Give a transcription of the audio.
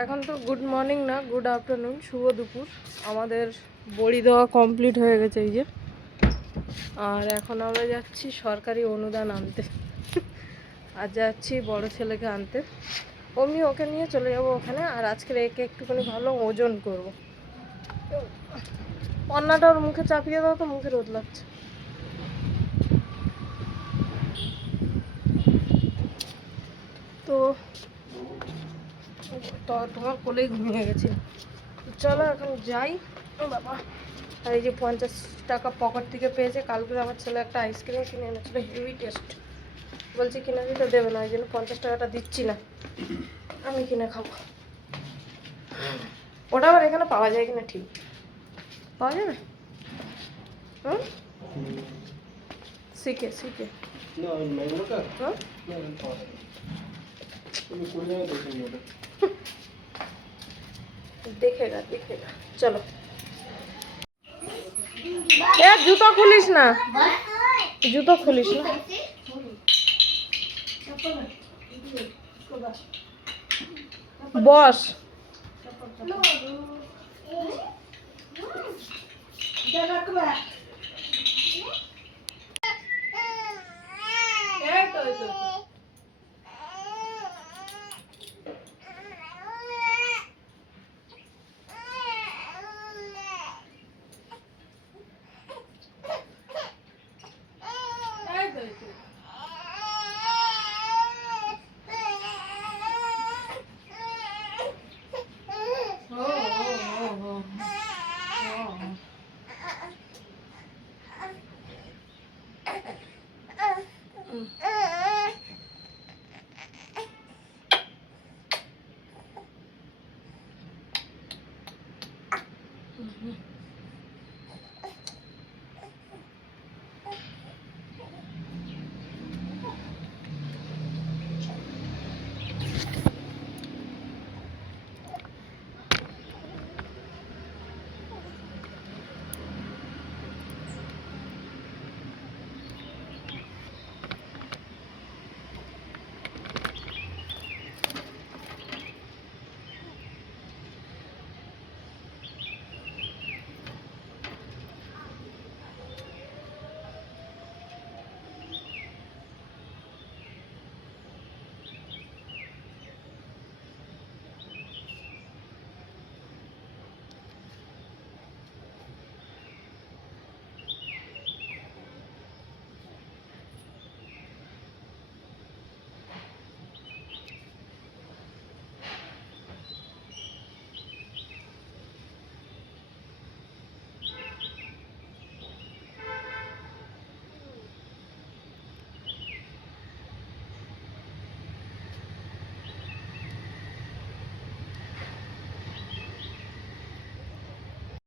এখন তো good morning না, গুড আফটারনুন, শুভ দুপুর। আমাদের বড়ি দেওয়া কমপ্লিট হয়ে গেছে এই যে। আর এখন আমরা যাচ্ছি সরকারি অনুদান আনতে। আর যাচ্ছি বড় ছেলেকে আনতে। অমনি ওকে নিয়ে চলে যাবো ওখানে। আর আজকের একে একটুখানি ভালো ওজন করবো। অন্যটা ওর মুখে চাপিয়ে দাও তো, মুখে রোদ লাগছে। তো তোমার কোলেই ঘুমিয়ে গেছি। চলো এখন যাই। বাবা, আর এই যে 50 টাকা পকেট থেকে পেয়েছে। কালকে আমার ছেলে একটা আইসক্রিম কিনে এনেছিল, হেভি টেস্ট। বলছি কিনে দিতে দেবে না, ওই জন্য 50 টাকাটা দিচ্ছি না, আমি কিনে খাবো। ওটা আবার এখানে পাওয়া যায় কিনা ঠিক পাওয়া যাবে। হুম, শিখে देखेगा चलो। यार जूता खुलिस ना, जूता खुलिस ना। बस